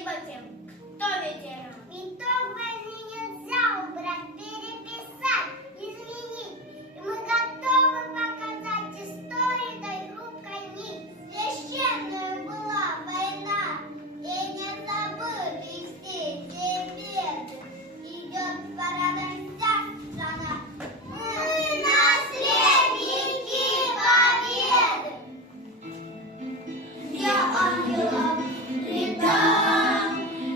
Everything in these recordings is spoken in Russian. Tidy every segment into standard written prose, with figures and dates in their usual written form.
спасибо тем, кто ветеран. Итог войны нельзя убрать, переписать, изменить. И мы готовы показать истории той хрупкой нить. Священную была война, и не забыты все те беды. Идет парадом вся страна. Мы наследники победы. Я ангела летала,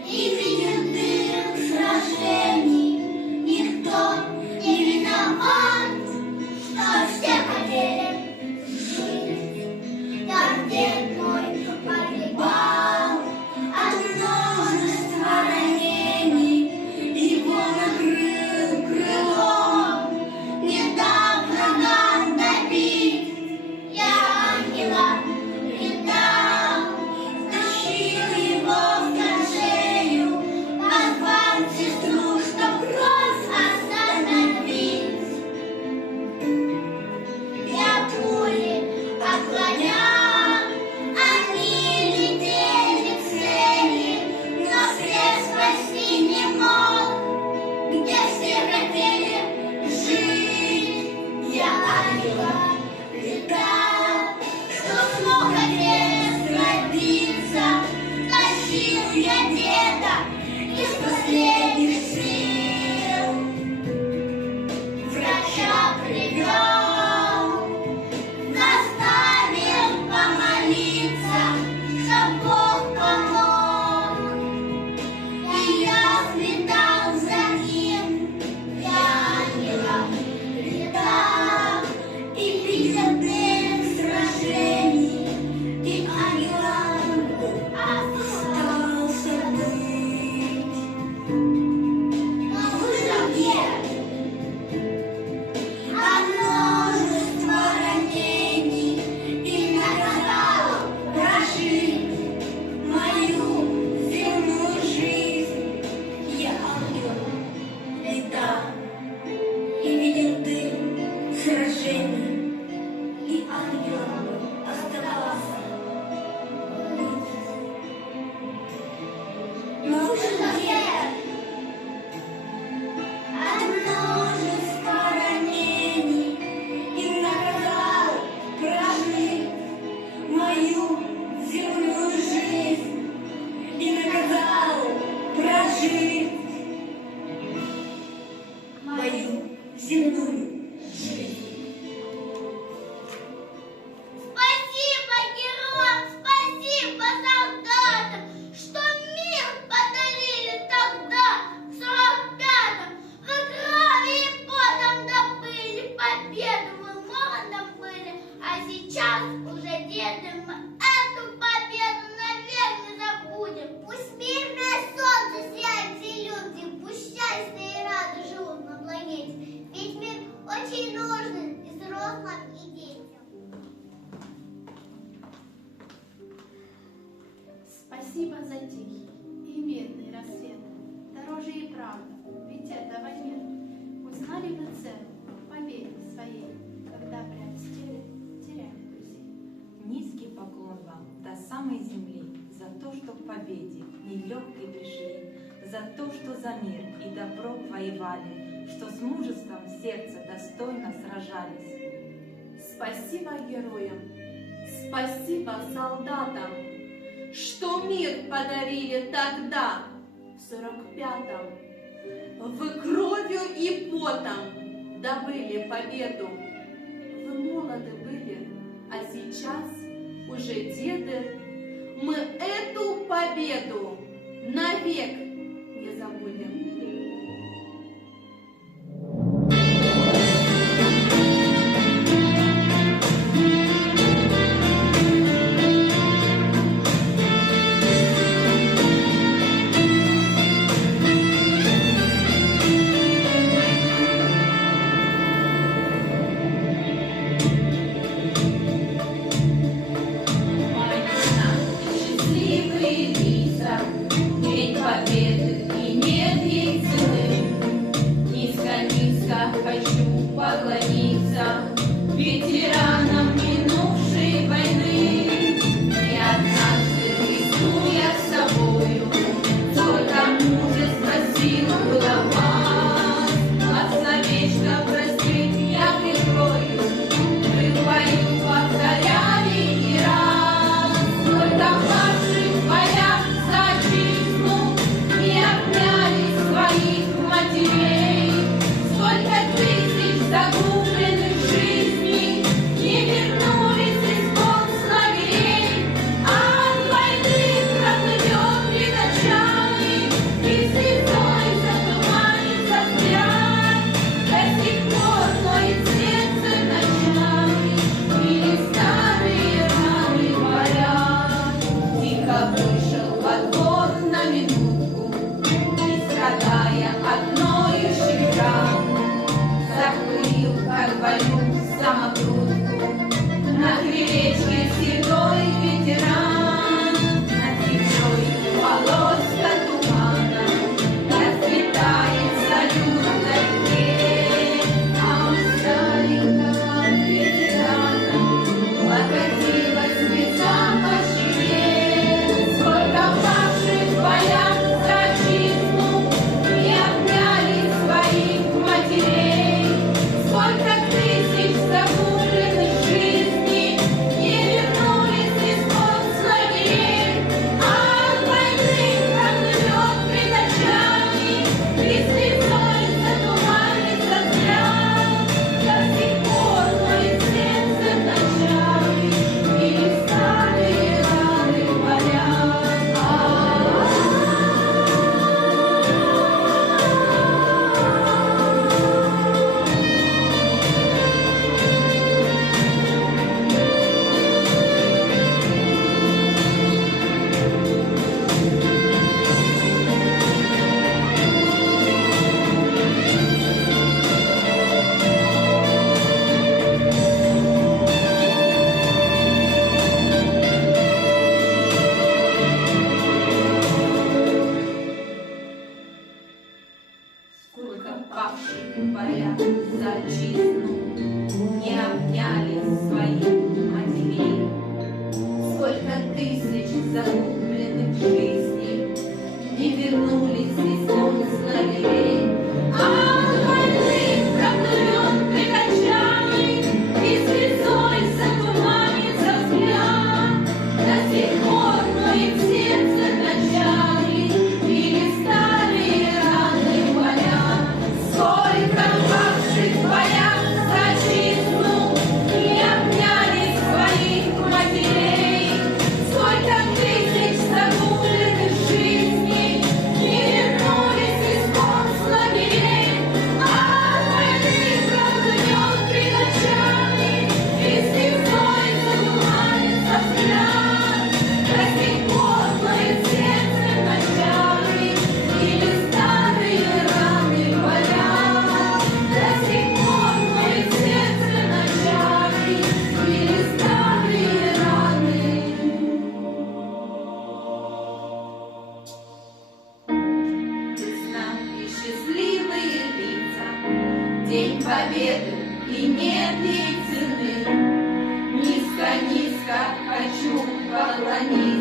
и виден дым сражений. Никто не виноват, что все хотели жить. Там дед мой погибал от множества ранений. Его накрыл крылом, не дал врага добить. Я ангела летал, тащил его в траншею, позвал сестру, чтоб кровь остановить. Я пули отгонял, они летели к цели, но свет спасти не мог, где все хотели жить. Я ангела летал, что смог отец родиться, тащил я деда из последних сил. Врача привел, заставил помолиться, чтоб Бог помог. И я взлетал за ним, я ангела летал, и видел дым сражений, и ангелом остался быть. Но выжил дед от множества ранений и наказал прожить мою земную жизнь. Я ангелом летал и видел дым сражений, и ангелом оставался быть. Но выжил дед от множества ранений и наказал прожить мою земную жизнь. И наказал прожить мою земную жизнь. Спасибо героям, спасибо солдатам, что мир подарили тогда, в 45-м. Вы кровью и потом добыли победу, мы молодом были, а сейчас уже деды. Мы эту победу навек не забудем. Пусть мирное солнце сияет, все люди, пусть счастье и рады живут на планете. Ведь мир очень нужен и взрослым, и детям. Спасибо за тихий и мирный рассвет. Дороже и правда, ведь этого нет. Узнали вы цену победе своей, когда приобстели, теряли друзей. Низкий поклон вам до самой земли за то, что к победе нелегкой пришли, за то, что за мир и добро воевали, что с мужеством сердца достойно сражались. Спасибо героям, спасибо солдатам, что мир подарили тогда, в 45-м. Вы кровью и потом добыли победу. Вы молоды были, а сейчас уже деды. Мы эту победу навек не забудем. Счастливые лица, день победы. только вышел во двор на минутку, и, страдая от ноющих ран, закурил, как бою, самокрутку на крылечке седой ветеран. Над землей полоска тумана расцветает салют вдалеке, а у старенького ветерана покатилась слеза по щеке. Сколько павших в боях за отчизну не обняли своих матерей, сколько тысяч загубленных жизней не вернулись из концлагерей. А от войны проплывет пред очами, и слезой затуманится взгляд. До сих пор ноет сердце вначале, и старые раны болят. Сколько павших в боях за отчизну не обняли своих матерей, сколько тысяч загубленных жизней не вернулись из концлагерей. А от войны проплывет пред очами, и слезой затуманится взгляд. До сих пор ноет сердце вначале, или старые раны болят. Сколько павших в боях за отчизну не обняли своих матерей, сколько тысяч загубленных жизней не вернулись из концлагерей. А от войны проплывет пред очами, и слезой затуманится взгляд. До сих пор ноет сердце вначале, или старые раны болят. До сих пор ноет сердце вначале, или старые раны. Весна и счастливые лица, День Победы, и нет ей цены. Низко-низко хочу поклониться